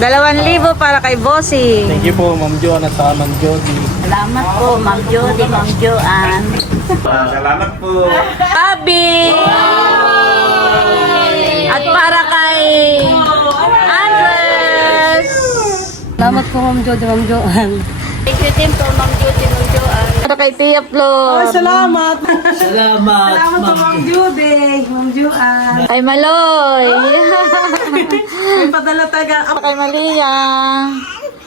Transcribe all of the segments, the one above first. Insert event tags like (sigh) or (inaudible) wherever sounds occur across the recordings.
Dalawang libo para kay Bossing. Thank you po, Ma'am Joan at saka Ma'am Jody. Salamat po, Ma'am Jody, Ma'am Joanne. Salamat po. Abi! At para kay Andres! Salamat po, Ma'am Jody, Ma'am Joanne. Thank you din po, Ma'am Jody, Ma'am Joanne. Para kay Tia Flor. Salamat. Salamat, Salamat po, Ma'am Judy. Ma'am Juan. Kay Maloy. (laughs) May padala taga. Kay Malia.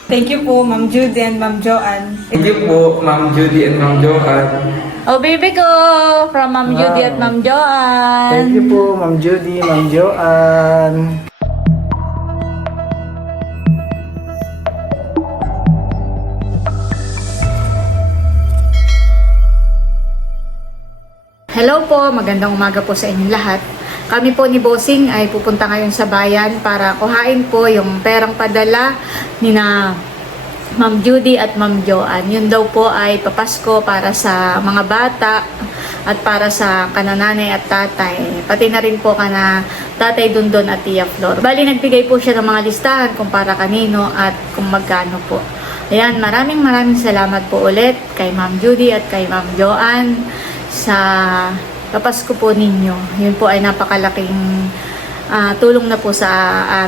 Thank you po, Ma'am Judy and Ma'am Joanne. Thank you po, Ma'am Judy and Ma'am Joanne. Oh, baby ko! From Ma'am Judy at Ma'am Joanne. Thank you po, Ma'am Judy, Ma'am Joanne. Hello po, magandang umaga po sa inyong lahat. Kami po ni Bossing ay pupunta ngayon sa bayan para kuhain po yung perang padala ni na Ma'am Judy at Ma'am Joanne. Yun daw po ay papasko para sa mga bata at para sa kanananay at tatay. Pati na rin po kana tatay Dundon at Tia Flor. Bali, nagbigay po siya ng mga listahan kung para kanino at kung magkano po. Ayan, maraming maraming salamat po ulit kay Ma'am Judy at kay Ma'am Joanne sa papasko po ninyo. Yun po ay napakalaking ah, tulong na po sa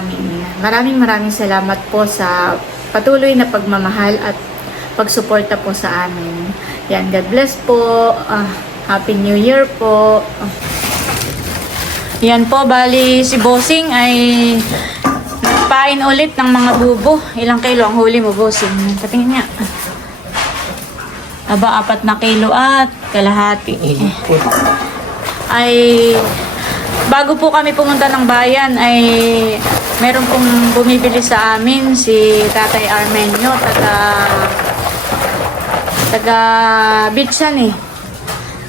amin. Maraming maraming salamat po sa patuloy na pagmamahal at pagsuporta po sa amin. Yan, God bless po. Ah, Happy New Year po. Yan po, bali si Bossing ay nagpain ulit ng mga bubo. Ilang kilo ang huli mo, Bossing? Patingin niya. Aba, apat na kilo at kalahati. Ay, bago po kami pumunta ng bayan, ay meron pong bumibili sa amin si Tatay Armenio, taga taga Bitsan eh.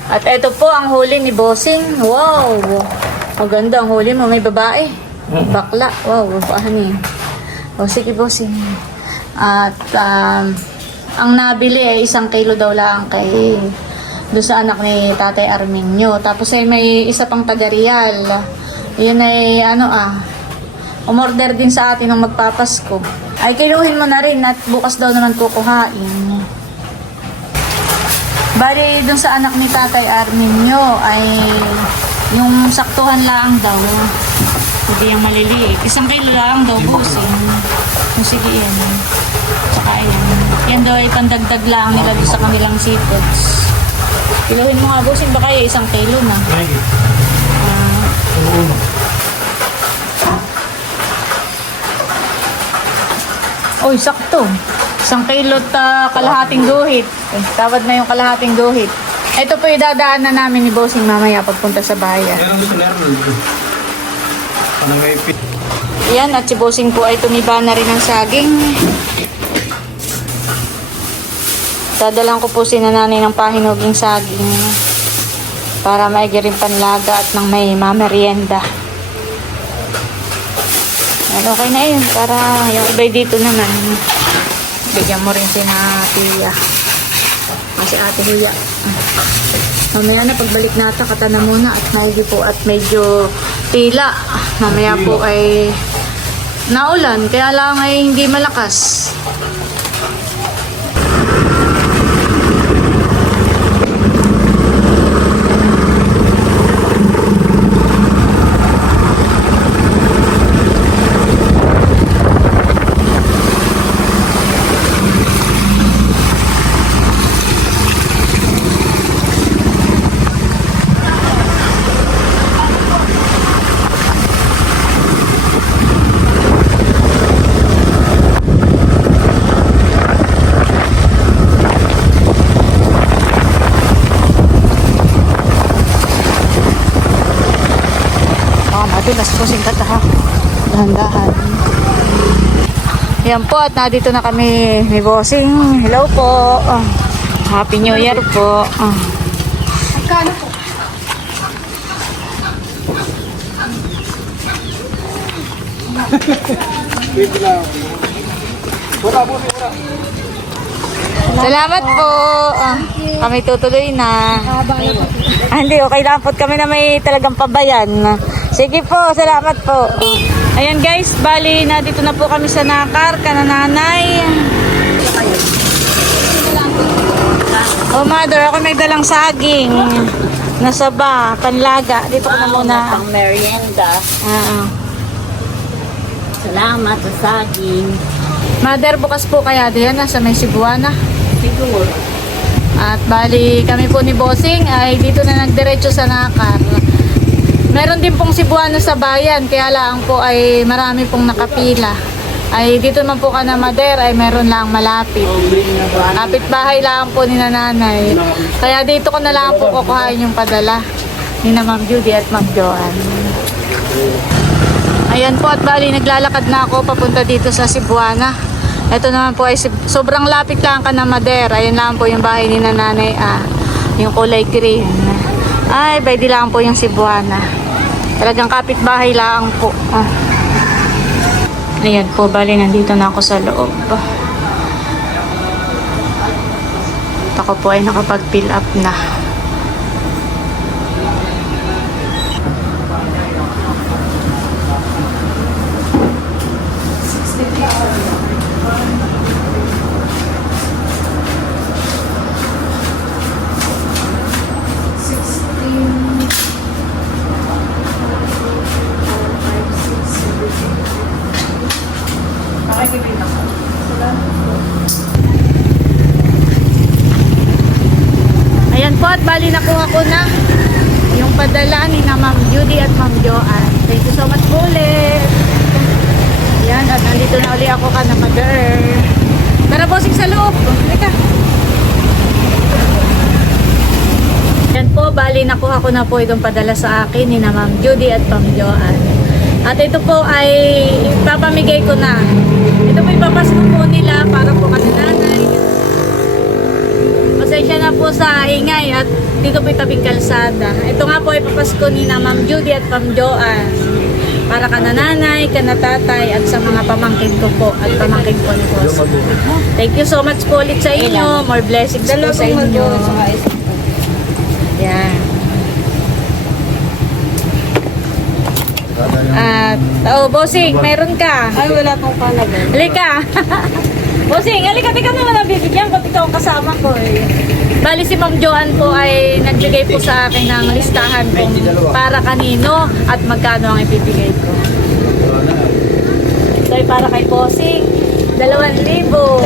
At ito po ang huli ni Bossing. Wow! Maganda ang huli mo. May babae. Bakla. Wow, ano eh. O sige, Bossing. At um, ang nabili ay isang kilo daw lang kay doon sa anak ni Tatay Arminio. Tapos ay may isa pang taga-Real. Yun ay ano ah, umorder din sa atin ng magpapasko. Ay kinuhin mo na rin at bukas daw naman kukuhain. Bali, dun sa anak ni Tatay Arminio ay yung saktuhan lang daw. Hindi yung maliliit. Isang kilo lang daw, bossing. Kung sige yan. Tsaka yan. Yan daw ay pandagdag lang nila doon sa kanilang seafoods. Kiluhin mo nga, bossing. Baka yung isang kilo na. Ah, Uy, sakto. Isang kilo at kalahating guhit. Eh, tawad na yung kalahating guhit. Ito po yung dadaan na namin ni Bossing mamaya pagpunta sa bayan. Meron gusto meron. Parang may Yan, at si Bossing po ay tumiba na rin ng saging. Dadalang ko po si nanay ng pahinuging saging para maigi rin panlaga at nang may mamerienda. Yan, okay na yun para yung iba'y dito naman. Bigyan mo rin si na tiya. Kasi ate Huya. Mamaya na pagbalik nata, kata na muna at medyo po at medyo tila. Mamaya po ay naulan, kaya lang ay hindi malakas. Baka madulas po singkat ha. Dahan-dahan. Yan po at nandito na kami ni Bossing. Hello po. Ah, Happy New Year po. Ah. Salamat po. Ah, kami tutuloy na. Ah, hindi, okay lang po kami na may talagang pabayan. Sige po, salamat po. Ayan guys, bali na dito na po kami sa Nakar, kanananay. Oh mother, ako may dalang saging. Nasaba, panlaga. Dito ko na muna. Pang merienda. Ah. Salamat sa saging. Mother, bukas po kaya diyan nasa may Cebuana. Siguro. At bali kami po ni Bossing ay dito na nagdiretso sa Nakar. Meron din pong Cebuano sa bayan, kaya lang po ay marami pong nakapila. Ay dito naman po ka na Mader ay meron lang malapit. Kapit bahay lang po ni nanay. Kaya dito ko na lang po kukuhain yung padala ni na Ma'am Judy at Ma'am Joanne. Ayan po at bali naglalakad na ako papunta dito sa Cebuana. Ito naman po ay sobrang lapit lang ka na Mader. Ayan lang po yung bahay ni nanay ah, yung kulay green. Ay, di lang po yung Cebuana. Talagang kapitbahay lang po. Ah. Ayan po, bali nandito na ako sa loob. At ako po ay nakapag-fill up na. Ayan po at bali nakuha ko na yung padala ni na Ma'am Judy at Ma'am Joanne. Thank you so much po ulit. Ayan, at nandito na uli ako ka na mother. Tara bossing sa loob. Teka. Ayan po, bali nakuha ko na po itong padala sa akin ni na Ma'am Judy at Ma'am Joanne. At ito po ay ipapamigay ko na. Ito po ipapasko po nila para po kasi nanay. Pasensya na po sa ingay at dito po tabing kalsada. Ito nga po ay papasko ni na Ma'am Judy at Ma'am Joanne. Para ka na nanay, ka na tatay at sa mga pamangkin ko po at pamangkin ko Boss. Thank you so much po ulit sa inyo. More blessings po sa inyo. Yan. At, oh, bossing, meron ka. Ay, wala pong palagay. Halika. (laughs) Bossing, halika, tika naman ang bibigyan ko. Ikaw ang kasama ko eh. Bali si Ma'am Joanne po ay nagbigay po sa akin ng listahan kung para kanino at magkano ang ibibigay ko. Ito ay para kay Bossing. Dalawan libo.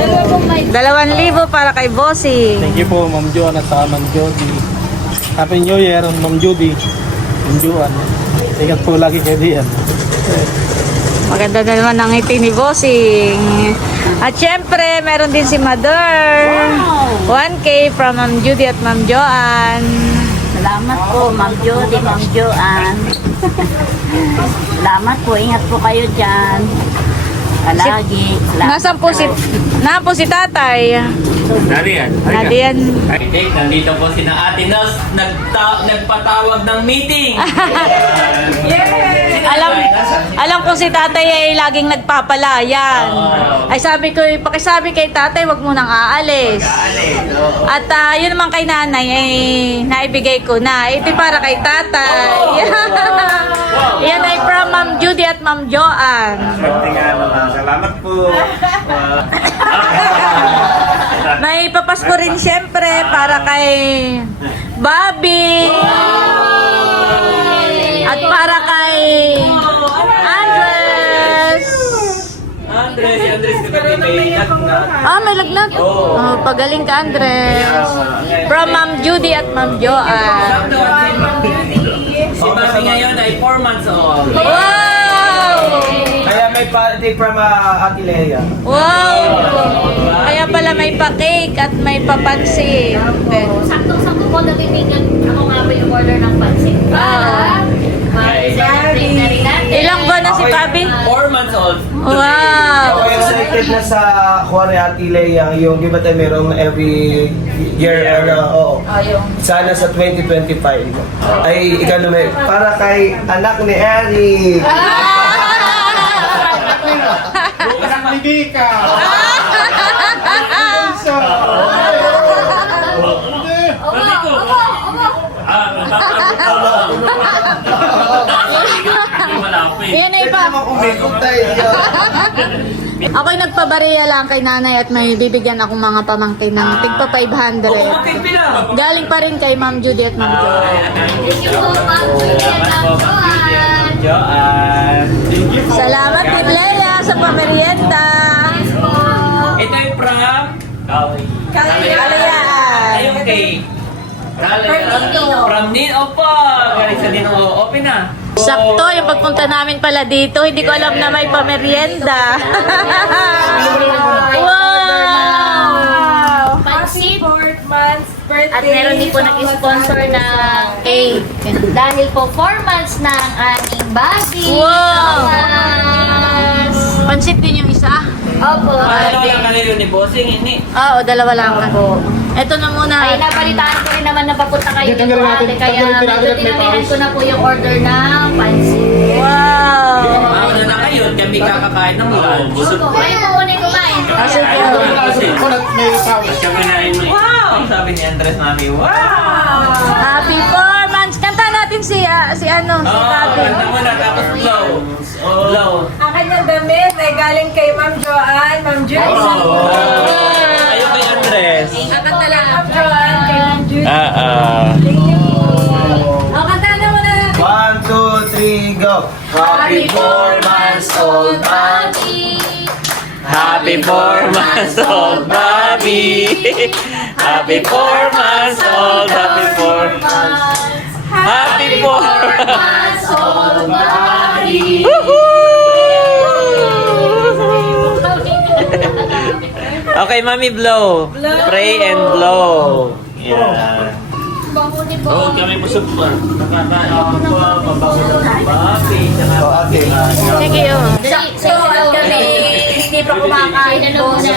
Dalawan libo para kay Bossing. Thank you po, Ma'am Joan at saka Ma'am Jody. Happy New Year, Ma'am Judy. Ma'am Joan. Ingat po lagi kayo diyan. Maganda na naman ang ngiti ni Bossing. At syempre, meron din si Mother. 1K from Ma'am Judy at Ma'am Joanne. Salamat po, Ma'am Jody, Ma'am Joanne. (laughs) Salamat po, ingat po kayo dyan. Palagi. Salamat Nasaan po si, na po si tatay? Nariyan. Nadiyan. Okay, nandito po si na Ate Nos, nagta- nagpatawag ng meeting. (laughs) Alam, alam ko si tatay ay laging nagpapalayan. Ay sabi ko, pakisabi kay tatay, wag mo nang aalis. At ah, yun naman kay nanay, ay naibigay ko na. Ito para kay tatay. (laughs) Yan ay from Ma'am Judy at Ma'am Joanne. Salamat po. (laughs) May papasko rin siyempre para kay Bobby. At para kay Andres. Andres, si Andres kagabi may nagnat. Ah, may lagnat. Oh, pagaling ka, Andres. From Ma'am Judy at Ma'am Joanne. Si Bobby ngayon ay 4 months old. Wow! Kaya may party from uh, Ate Lea. Wow! Kaya pala may pa-cake at may papansin. Saktong-sakto po natitingan ako nga pa yung order ng pansit. Ah. Ma-celebrate na rin natin. Ilang na si Bobby? 4 months old. Wow! Ako excited na sa kuha ni Ate yung di ba tayo merong every year ano, oo. Sana sa 2025 ay ikaw na may para kay anak ni Eric. Malapit. Yan ay Pwede pa. naman umikot tayo. (laughs) Ako'y nagpabariya lang kay nanay at may bibigyan akong mga pamangkin ng tigpa 500. Galing pa rin kay Ma'am Judy at Ma'am Joy. Thank you po, Ma'am Ma'am Joanne. Salamat din Leia sa pamerienda. Ito ay from... Kalayaan. Ayun kay... From Nino po. Galing sa Nino. Open na. Sakto yung pagpunta namin pala dito. Hindi ko alam na may pamerienda. wow! Pansit. months birthday. At meron din po nag-sponsor na cake. Dahil po 4 months na ang aming baby. Wow! Thomas. Pansit din yung Opo. Paano lang kanilo ni Bossing? Ini. Ah, o dalawa lang po. Ito na muna. Ay, nabalitaan ko rin naman na papunta kayo dito ate. Kaya medyo dinamihan ko na po yung order ng pansit. Wow! Mauna na kayo. Kami kakakain ng. Busog Opo, kayo po muna yung kumain. Ah, sige. Wow! Sabi ni Andres mami, wow! Happy four months. Kanta natin si, ah, si ano, si Oh, Bobby. kanta mo na tapos blow. Blow. Ang kanyang damit ay galing kay Ma'am Joanne, Ma'am Judy. Ayun kay Andres. At ang dala Ma'am Joanne kay Ma'am Judy. Ah, ah. O, kanta na muna natin. One, two, three, go. Happy four months old Bobby. Happy four months old, Bobby. Happy four months old, happy four Happy four months old Bobby. Okay, mami, blow. Pray and blow. Yeah. Bango ni. Oh, kami busog pa. Nakakain po, mabago ng Bobby. So, ate. Sige, oh. So, at kami hindi pa kumakain muna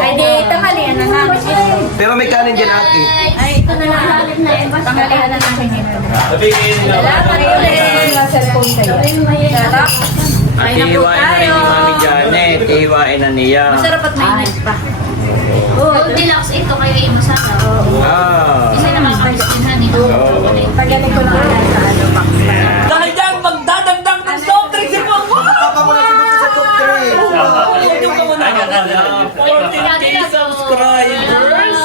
Ay, di, tanghalian na namin. Pero may kanin dyan, ate. Ay, ito na lang. Tanghalian na namin. Sabihin na. Ay, na po Ihiwain na rin ni tayo. Mami Janet. Ihiwain na niya. Masarap at mainit pa. Oh, deluxe ito kayo yung masarap. Ah. Kasi naman Christian ni Pagaling ko na lang sa ano pa. Dahil dyan, magdadagdag ng soft drinks si sa top 3. Yung ka muna. 14k subscribers!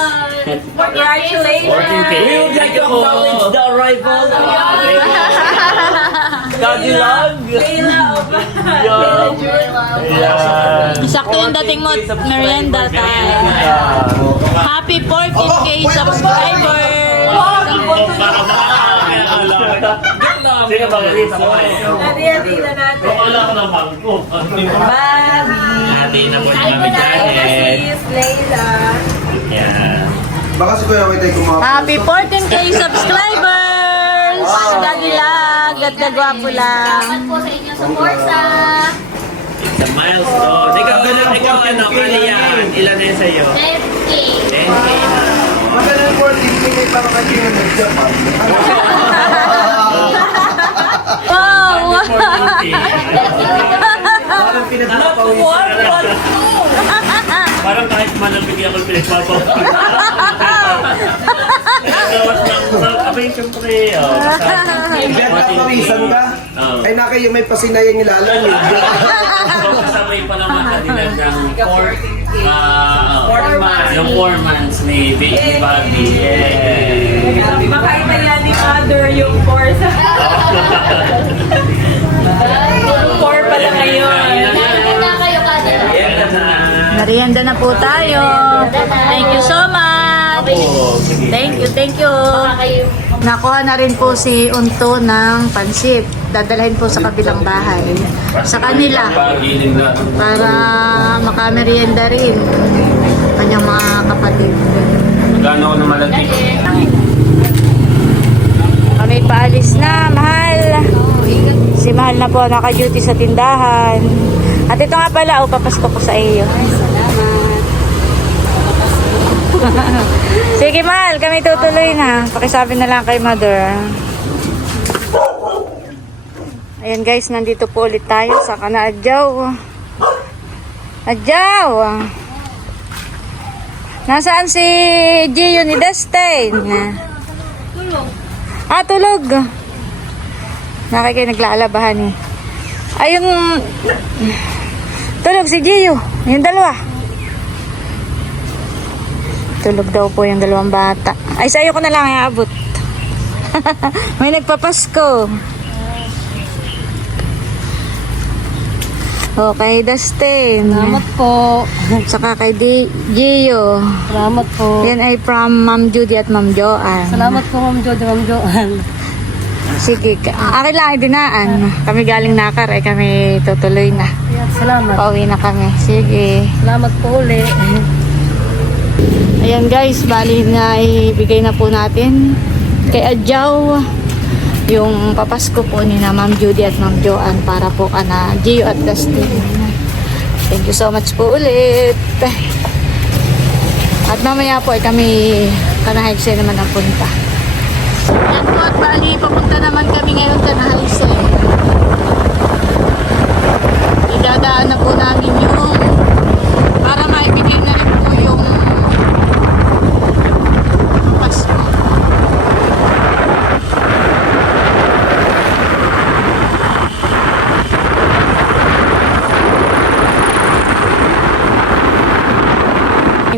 Congratulations! We would like to acknowledge the arrival of Daddy Log! Yeah. Sakto yung dating mo, merienda time. Happy 14K subscribers! Sino ba kasi sa Hati-hati na natin. Wala ko ng bangko. Bobby. Hati na po ni Mami Janet. Layla. Yeah. Baka si Kuya White ay kumakain. Happy 14K subscribers! Daddy Lag at Dagwapo lang. Salamat po sa inyong suporta. It's a milestone. Ikaw, ikaw ano, kali yan. Ilan na yun sa'yo? 10K. 10k na. Magaling po, hindi may (laughs) parang kayo na nag-Japan. Wow! 14k. Parang pinagpapawisan. Parang kahit man ang bigyan ko pinagpapawisan. Abay, siyempre, oh. Pinagpapawisan ka? Oo. Ay, naka yung may pasinayang ilalan eh. So, kasabay pa naman na dinagdang 4 months. Yung 4 months ni Baby Bobby. Yeah. Baka iba yan ni Mother yung course. (laughs) Four pala ngayon. Merienda na po tayo. Thank you so much. Thank you, thank you. Kayo Nakuha na rin po si Unto ng pansit. Dadalhin po sa kabilang bahay. Sa kanila. Para makamerienda rin. Kanyang mga kapatid. Magkano ko na malagi? Kami paalis na, mahal. Si mahal na po naka-duty sa tindahan. At ito nga pala, oh, papasko ko sa iyo. (laughs) Sige, mahal, kami tutuloy na. Pakisabi na lang kay mother. Ayan guys, nandito po ulit tayo sa Kanaadyaw. Adyaw! Nasaan si Gio ni Dustin? Ah, tulog. Nakikay naglalabahan eh. Ay, yung... Tulog si Gio. Yung dalawa. Tulog daw po yung dalawang bata. Ay, sa'yo ko na lang iabot. (laughs) May nagpapasko. Okay, Dustin. Salamat po. (laughs) Saka kay Di- Gio. Salamat po. Yan ay from Ma'am Judy at Ma'am Joanne. Salamat po, Ma'am Jody, Ma'am Joanne. (laughs) Sige, ka- akin lang ay dinaan. Kami galing nakar, ay kami tutuloy na. Salamat. Pauwi na kami. Sige. Salamat po uli. Ayan guys, bali na ibigay na po natin kay Adjaw yung papasko po ni na Ma'am Judy at Ma'am Joanne para po kana Gio at Dustin. Thank you so much po ulit. At mamaya po ay kami kanahigse naman ang punta. Yan po at bali, papunta naman kami ngayon kanahigse. Idadaan na po namin yung para maibigay na rin po yung Pasko.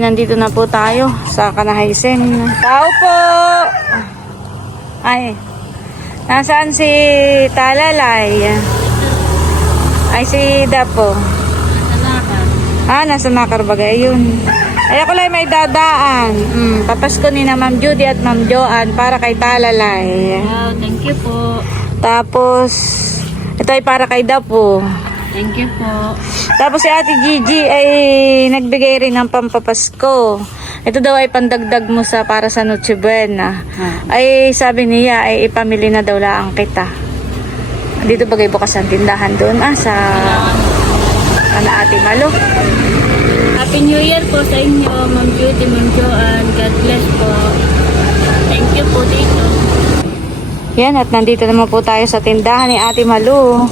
Nandito na po tayo sa Kanahaysen. Tao po! Ay, nasaan si Talalay? Ay, si Dapo. Ah, nasa Nakarbagay yun. Ay, ako lang may dadaan. Mm, papasko ni na Ma'am Judy at Ma'am Joanne para kay Talalay. Wow, thank you po. Tapos, ito ay para kay Dapo. Thank you po. Tapos si Ate Gigi ay nagbigay rin ng pampapasko. Ito daw ay pandagdag mo sa para sa Noche Buena. Ay sabi niya ay ipamili na daw lang kita. Dito bagay bukas ang tindahan doon ah sa ano Ate Malo. Happy New Year po sa inyo, Ma'am Judy, Ma'am Joanne. God bless po. Thank you po dito. Yan at nandito naman po tayo sa tindahan ni Ate Malu.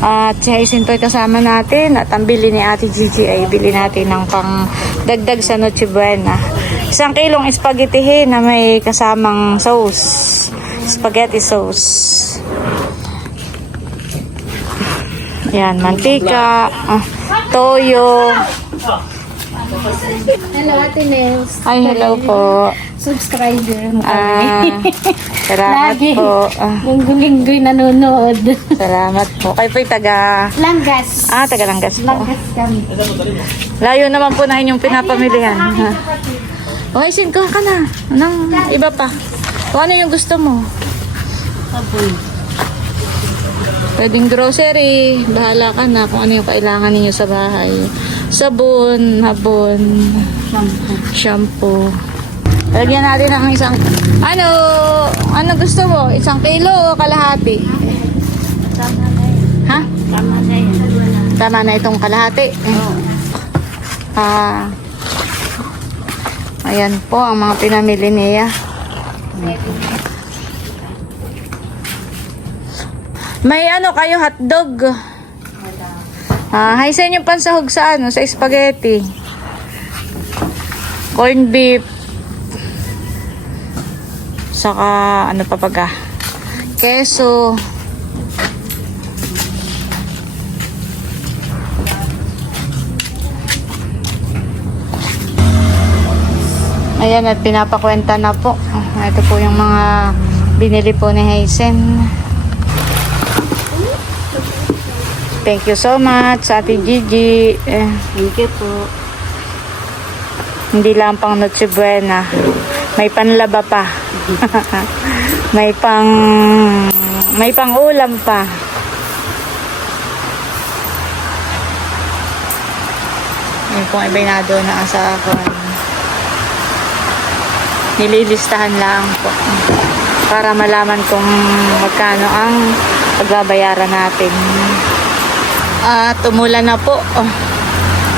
At si Jacinto ay kasama natin at ang bili ni Ate Gigi ay bili natin ng pang dagdag sa Noche Buena. Isang kilong spaghetti na may kasamang sauce. Spaghetti sauce. Yan, mantika, ah, toyo. Hello, Ate Nels. Ay, hello po. Subscriber mo Ah, salamat Lagi. po. Ah, Linggo-linggo'y nanonood. salamat po. Kayo po'y taga... Langgas. Ah, taga Langgas po. Langgas kami. Layo naman po na inyong pinapamilihan. Ha? O, isin ko ka na. Anong iba pa? Kung ano yung gusto mo? Sabon. Pwedeng grocery. Bahala ka na kung ano yung kailangan ninyo sa bahay. Sabon, habon, shampoo. Lagyan natin ang isang... Ano? Ano gusto mo? Isang kilo o kalahati? Tama na yun. Ha? Tama na yun. Tama na itong kalahati. Ah. Ayan po ang mga pinamili niya. May ano kayo hotdog? Ah, hay sa inyo pansahog sa ano, sa spaghetti. Corn beef. Saka ano pa baga? Keso. Ayan at pinapakwenta na po. Ah, Ito po yung mga binili po ni Hazen. Thank you so much, Ate Gigi. Eh, Thank you po. hindi lang pang Noche Buena. May panlaba pa. (laughs) may pang may pang ulam pa. Yung pong ibinado na sa akin. Nililistahan lang po. Para malaman kung magkano ang pagbabayaran natin. At umulan na po. Oh.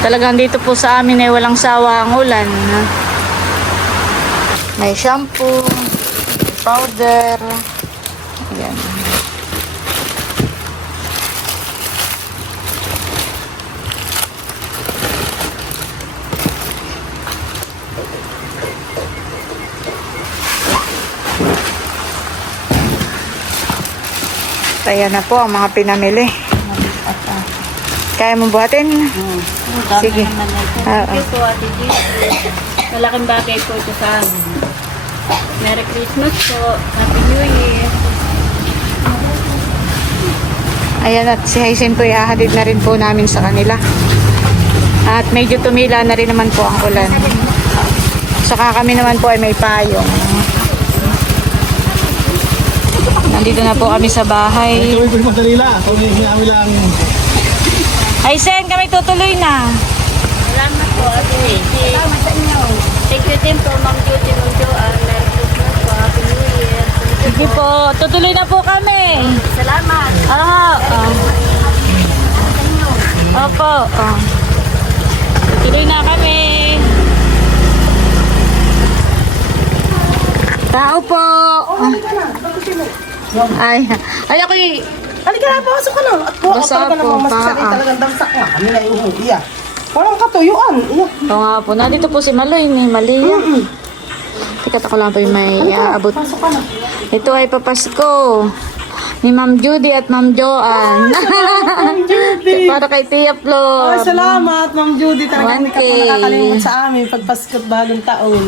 Talagang dito po sa amin ay walang sawa ang ulan. May shampoo, powder. Ayan. Ayan na po ang mga pinamili. Kaya mo buhatin? Sige. Ah, Thank you po, Ate Gigi. Malaking bagay po ito sa amin. Merry Christmas po. Happy New Year. Ayan at si Haisen po ihahatid na rin po namin sa kanila. At medyo tumila na rin naman po ang ulan. Saka kami naman po ay may payong. Nandito na po kami sa bahay. Ito yung madali lang. Kung hindi lang Haisen, kami tutuloy na. Salamat po, Ate Gigi. Salamat sa inyo. Thank you din po, Ma'am Judy. Merry Christmas po. Happy New Year. Thank Sige po, tutuloy na po kami. Salamat. Ah, ah. Opo. ah. Tutuloy na kami. Tao po. Ay, ay ako Halika na, pasok ka na. At po, Basa talaga po, namang masasari paa. talagang damsak na. Kami na yung huli ah. Walang katuyuan. Iya. Nga po, nandito po si Maloy, ni Malia. Tikat ako lang po yung may aabot. Pasok ka na. Ito ay papasko ni Ma'am Judy at Ma'am Joanne. (laughs) Judy. Para kay Tia Flo. Ay, salamat, Ma'am Judy. Talagang hindi ka po 1K. nakakalimut sa amin pag Pasko't bagong taon.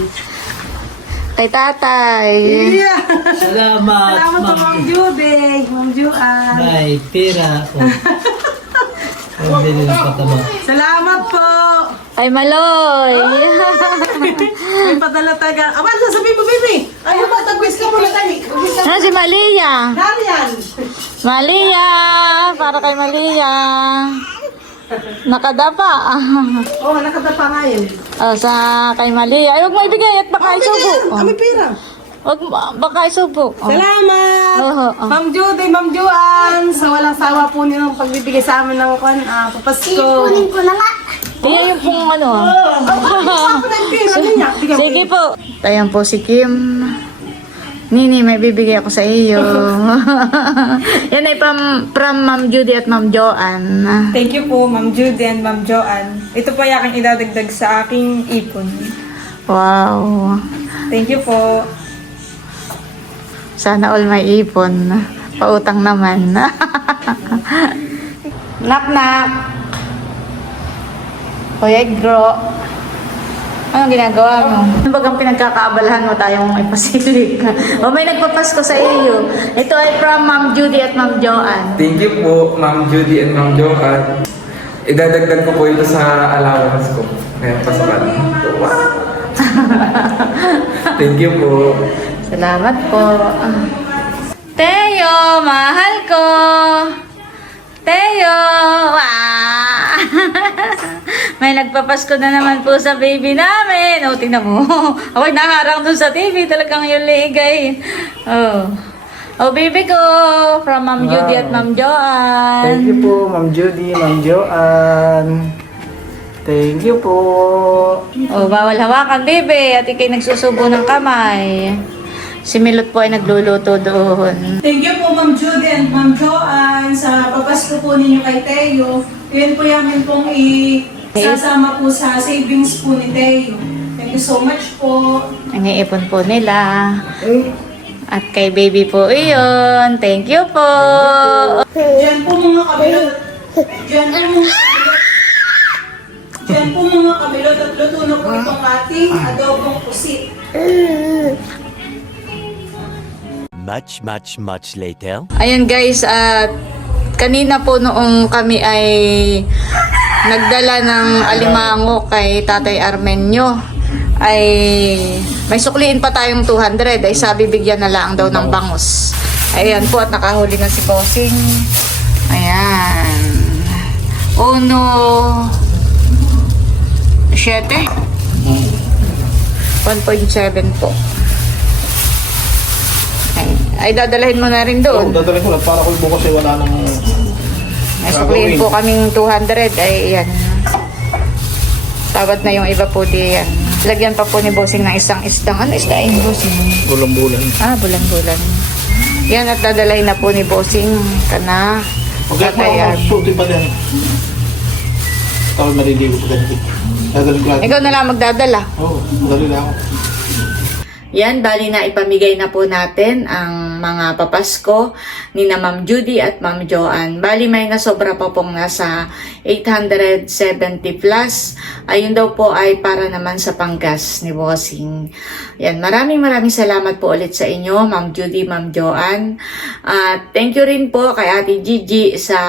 Kay Tatay. Yeah. Salamat, Salamat sa Ma'am Judy. Ma'am Juan. May pera ako. (laughs) Din pataba. Salamat po. Kay Maloy. (laughs) May padala taga. Awan, sasabihin mo, baby. Ay, ba, tagwis ka muna tayo. Ano si Malia? Nariyan. Malia. Para kay Malia. Nakadapa. (laughs) Oo, oh, nakadapa nga yun. Oh, sa kay Malia. Ay, huwag mo ibigay at baka isubo. Oh. Kami pera. Huwag mo, baka isubo. Oh. Salamat! Oo, oo. Ma'am Judy, Ma'am Juan, sa walang sawa po nilang pagbibigay sa amin ng kwan, ah, papasko. Tiya yung pong ano. ah. (laughs) Ako na yung pera niya. Bigyan mo Sige po. Ayan po si Kim. Nini, may bibigay ako sa iyo. (laughs) (laughs) Yan ay from, from Ma'am Judy at Ma'am Joanne. Thank you po, Ma'am Judy and Ma'am Joanne. Ito po yung aking idadagdag sa aking ipon. Wow. Thank you po. Sana all may ipon. Pautang naman. (laughs) knock knock. Kuya Igro. Anong ginagawa mo? Ano bagang pinagkakaabalahan mo tayong ipasilik? (laughs) o may nagpapasko sa iyo. Ito ay from Ma'am Judy at Ma'am Joanne. Thank you po, Ma'am Judy and Ma'am Joanne. Idadagdag ko po ito sa allowance ko. Kaya. Wow! (laughs) Thank you po. Salamat po. Teo, mahal ko. Teo, wow. (laughs) May nagpapasko na naman po sa baby namin. O, tingnan mo. (laughs) Ako'y naharang dun sa TV. Talagang yung ligay. Oh. Oh, baby ko. From Ma'am Judy at Ma'am Joanne. Thank you po, Ma'am Judy, Ma'am Joanne. Thank you po. Oh, bawal hawakan, baby. At ikay nagsusubo ng kamay. Si Milot po ay nagluluto doon. Thank you po, Ma'am Judy and Ma'am Joanne, sa papasko po ninyo kay Teo. Yun po yamin pong i-sasama po sa savings po ni Teo. Thank you so much po. Ang iipon po nila. At kay baby po iyon. Thank you po. Diyan po mga kabilot. Diyan po mga Diyan po mga kabilot at luto na po itong ating adobong pusit. Much, much, much later. Ayun guys, at kanina po noong kami ay nagdala ng alimango kay Tatay Armenyo ay may sukliin pa tayong 200 ay sabi bigyan na lang daw ng bangus. Ayan po at nakahuli na si Bossing. Ayan. Uno 7 1.7 po. Ay, dadalahin mo na rin Oh, doon. dadalhin ko lang para ko bukas ay wala nang... May sukliin po kaming 200. Ay, yan. Tawad na yung iba po di yan. Lagyan pa po ni Bossing ng isang isdang. Ano isda yung Bossing? Bulan-bulan. Ah, bulan-bulan. Yan at dadalhin na po ni Bossing kana. Huwag ka Tatayan. pa suti pa din. Tapos maliligo pa ganito. Dadalhin ko natin. Ikaw na lang magdadala. Oo, oh, dali na ako. Yan, bali na ipamigay na po natin ang mga papasko ni na Ma'am Judy at Ma'am Joanne. Bali may nasobra pa pong nasa 870 plus. Ayun daw po ay para naman sa panggas ni Bossing. Yan, maraming maraming salamat po ulit sa inyo, Ma'am Judy, Ma'am Joanne. At thank you rin po kay Ate Gigi sa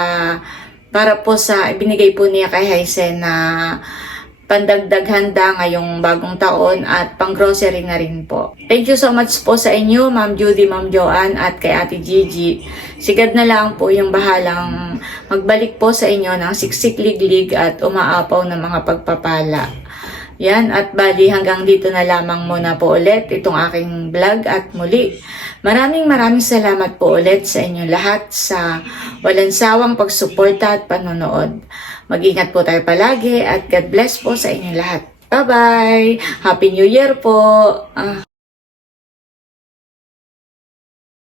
para po sa ibinigay po niya kay Haisen na pandagdag handa ngayong bagong taon at pang grocery na rin po. Thank you so much po sa inyo, Ma'am Judy, Ma'am Joanne at kay Ate Gigi. Sigad na lang po yung bahalang magbalik po sa inyo ng siksik liglig at umaapaw ng mga pagpapala. Yan, at bali hanggang dito na lamang muna po ulit itong aking vlog at muli. Maraming maraming salamat po ulit sa inyo lahat sa walang sawang pagsuporta at panonood. Mag-ingat po tayo palagi at God bless po sa inyo lahat. Bye-bye! Happy New Year po! Ah.